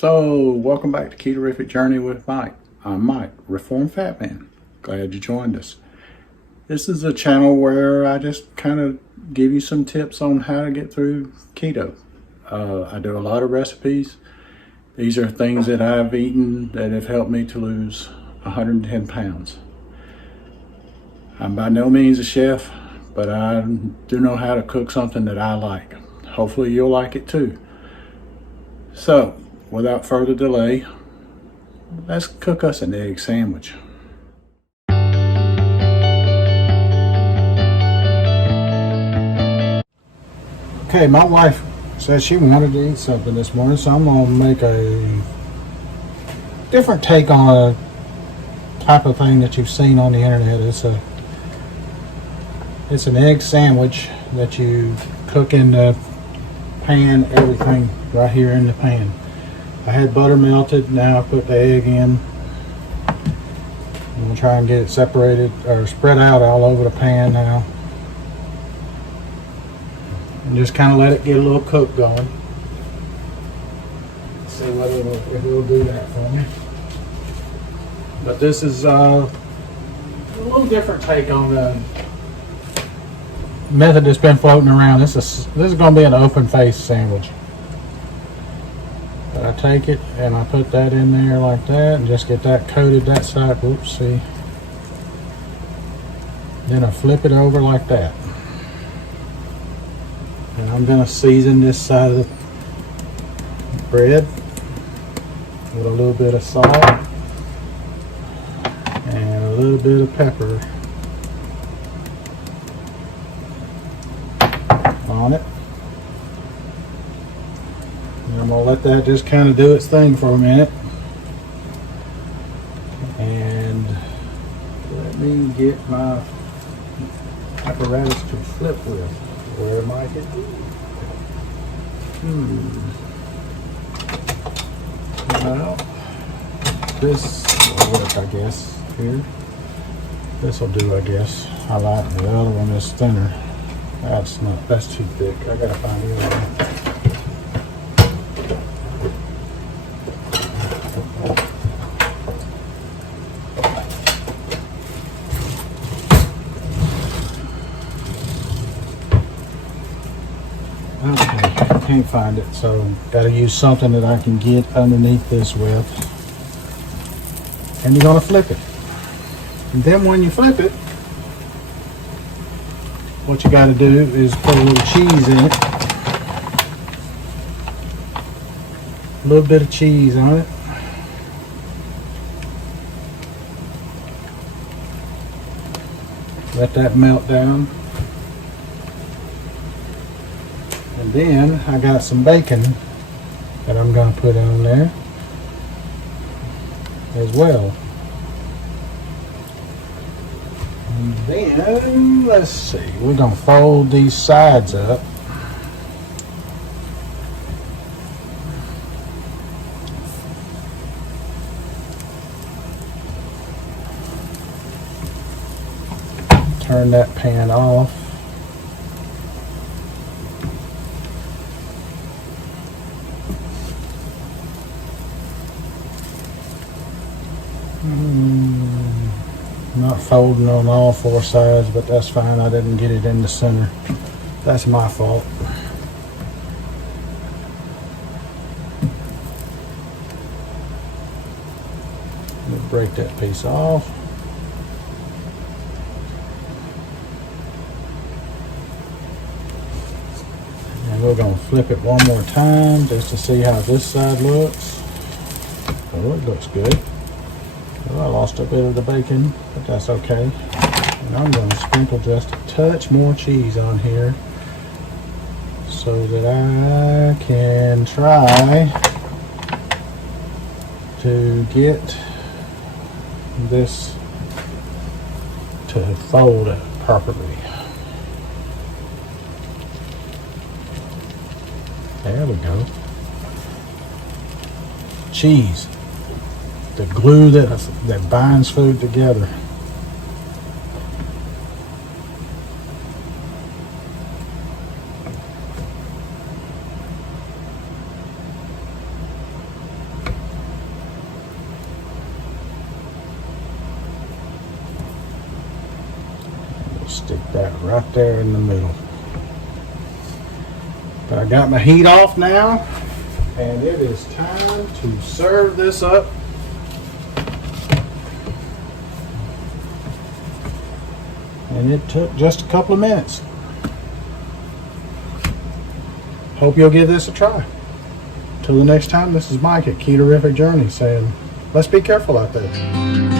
So, welcome back to Ketorific Journey with Mike. I'm Mike, Reformed Fat Man. Glad you joined us. This is a channel where I just kind of give you some tips on how to get through keto. I do a lot of recipes. These are things that I've eaten that have helped me to lose 110 pounds. I'm by no means a chef, but I do know how to cook something that I like. Hopefully you'll like it too. So, without further delay, let's cook us an egg sandwich. Okay, my wife said she wanted to eat something this morning, so I'm going to make a different take on a type of thing that you've seen on the internet. It's an egg sandwich that you cook in the pan, everything right here in the pan. I had butter melted, now I put the egg in. I'm going to try and get it separated or spread out all over the pan now. And just kind of let it get a little cook going. See whether it'll do that for me. But this is a little different take on the method that's been floating around. This is going to be an open face sandwich. But I take it and I put that in there like that and just get that coated that side. Oops, see. Then I flip it over like that. And I'm going to season this side of the bread with a little bit of salt and a little bit of pepper on it. And I'm going to let that just kind of do its thing for a minute. And let me get my apparatus to flip with. Where am I getting? Well, this will work, I guess, here. This will do, I guess. I like the other one is thinner. That's too thick. I gotta find the other one. Okay, can't find it, so gotta use something that I can get underneath this with. And you're gonna flip it. And then when you flip it, what you gotta do is put a little cheese in it. A little bit of cheese on it. Let that melt down. And then I got some bacon that I'm going to put on there as well. And then, let's see, we're going to fold these sides up. Turn that pan off. Not folding on all four sides, but that's fine. I didn't get it in the center. That's my fault. We'll break that piece off. And we're going to flip it one more time just to see how this side looks. Oh, it looks good. Well, I lost a bit of the bacon, but that's okay. And I'm going to sprinkle just a touch more cheese on here so that I can try to get this to fold up properly. There we go. Cheese. The glue that binds food together. Stick that right there in the middle. I got my heat off now, and it is time to serve this up. And it took just a couple of minutes. Hope you'll give this a try. Till the next time, this is Mike at Keto Journey saying, let's be careful out there.